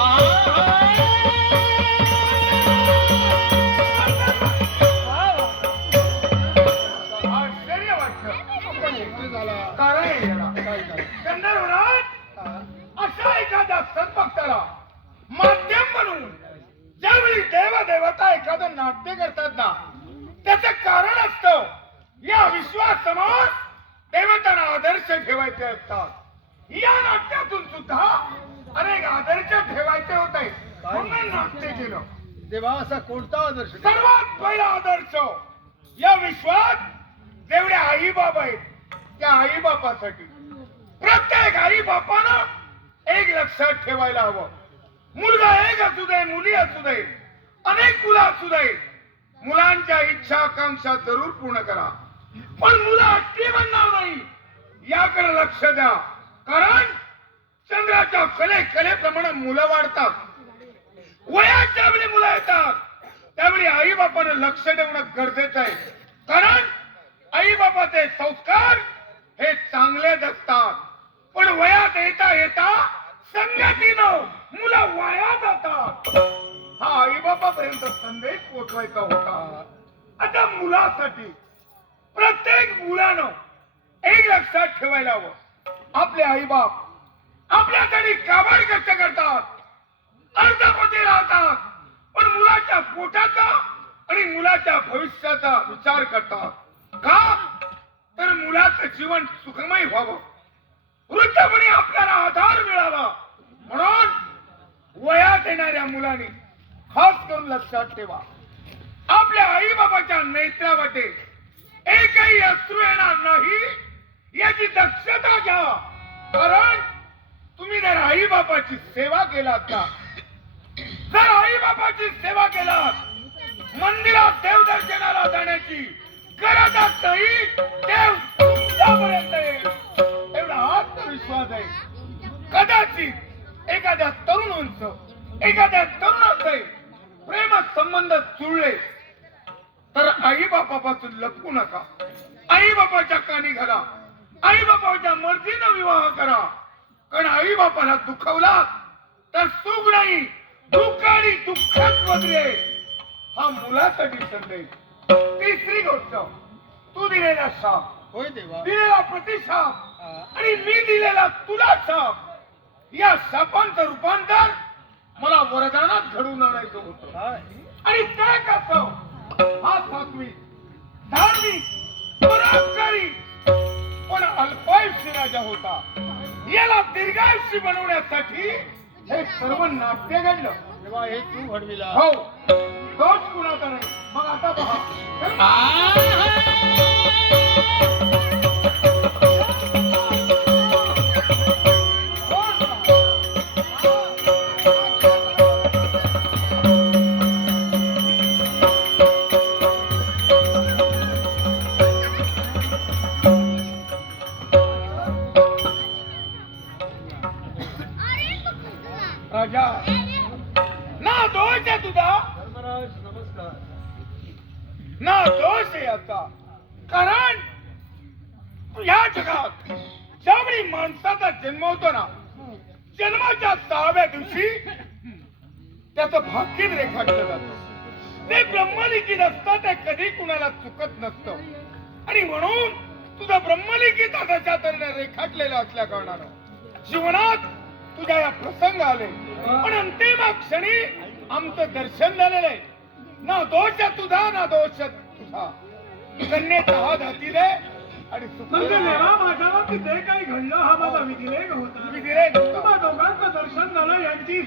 Oh, नाट्य करतात ना त्याचं कारण असतं. या विश्वासमोर देवतांना आदर्श ठेवायचे असतात. या नाट्यातून सुद्धा अनेक आदर्श ठेवायचे होते म्हणून नाट्य केलं. देवा असा कोणता आदर्श? सर्वात पहिला आदर्श या विश्वात जेवढे आई बाबा आहेत. त्या आई बापासाठी प्रत्येक आई बापानं एक लक्षात ठेवायला हवं. मुलगा एक असू दे मुली असू दे. अनेक मुलं असू दे. मुलांच्या इच्छा आकांक्षा जरूर पूर्ण करा. पण मुलं अट्टी बनणार नाही. याकडे लक्ष द्या. कारण चंद्राच्या कले कलेप्रमाणे मुलं वाढतात. वयाच्या वेळी मुलं येतात. त्यावेळी आई बापानं लक्ष ठेवणं गरजेचं आहे. कारण आई बापाचे संस्कार हे चांगलेच असतात पण वयात येता येता संगतीनं मुलं वाया जातात. बापापर्यंत संदेश पोचवायचा होता. आता मुलासाठी प्रत्येक मुलानं एक लक्षात ठेवायला हवं. आपले आई बाप आपल्यासाठी काबाड कष्ट करतात अर्धपोटी राहतात पण मुलाच्या पोटाचा आणि मुलाच्या भविष्याचा विचार करतात. का? तर मुलाचं जीवन सुखमय व्हावं. वृद्धपणे आपल्याला आधार मिळावा. म्हणून वयात येणाऱ्या मुलांनी खास करून लक्षात ठेवा. आपल्या आई बाबाच्या नेत्रावाटे एकही अश्रू येणार नाही याची दक्षता घ्या कारण तुम्ही जर आई बाबाची सेवा केलात का जर आई बाबाची सेवा केलात मंदिरात देवदर्शनाला जाण्याची गरज नाही देव तुमच्यापर्यंत येईल. एवढा आत्मविश्वास आहे. कदाचित एखाद्या तरुणांचं एखाद्या तरुणाचं प्रेम संबंध जुळले तर आई बापापासून लपू नका. आई बापाच्या कानी घाला. आई बापाच्या मर्जीनं विवाह करा. कारण आई बापाला दुखवला तर सुख नाही. दुःख आणि दुःखात बदले. हा मुलासाठी संदेश. तिसरी गोष्ट तू दिलेला शाप होय देवा. दिलेला प्रतिशाप आणि मी दिलेला तुला शाप या शापांचं रूपांतर मला वरदानात घडवून आणायचं होतं. काय? आणि ते कसं हा सात्वी धार्मिक पराक्रमी पण अल्पायुष्य राजा होता. याला दीर्घायुष्य बनवण्यासाठी हे सर्व नाट्य घडलं. हे तू घडविला. हो. दोष कुणाचा नाही मग आता पहा. राजा. ना दोष आहे तुझा. धर्मराज नमस्कार. ना दोष आहे याचा. कारण या जगात ज्यावेळी माणसाचा जन्म होतो ना जन्माच्या सहाव्या दिवशी त्याचं भाग्य रेखाटलं जातं. ते ब्रह्मलिखित असतं ते कधी कुणाला चुकत नसतं. आणि म्हणून तुझं ब्रह्मलिखित त्याच्या तऱ्हेने रेखाटलेलं असल्या कारणानं जीवनात तुझ्या या प्रसंग आले. पण अंतिम क्षणी आमचं दर्शन झालेलं आहे. ना दोष तुझा ना दोष तुझा. कन्येचा हात हाती दे आणि म्हणजे देवा माझ्या बाबतीत जे काही घडलं हा माझा विधिलेख होता. तुम्हा दोघांचं दर्शन झालं यांची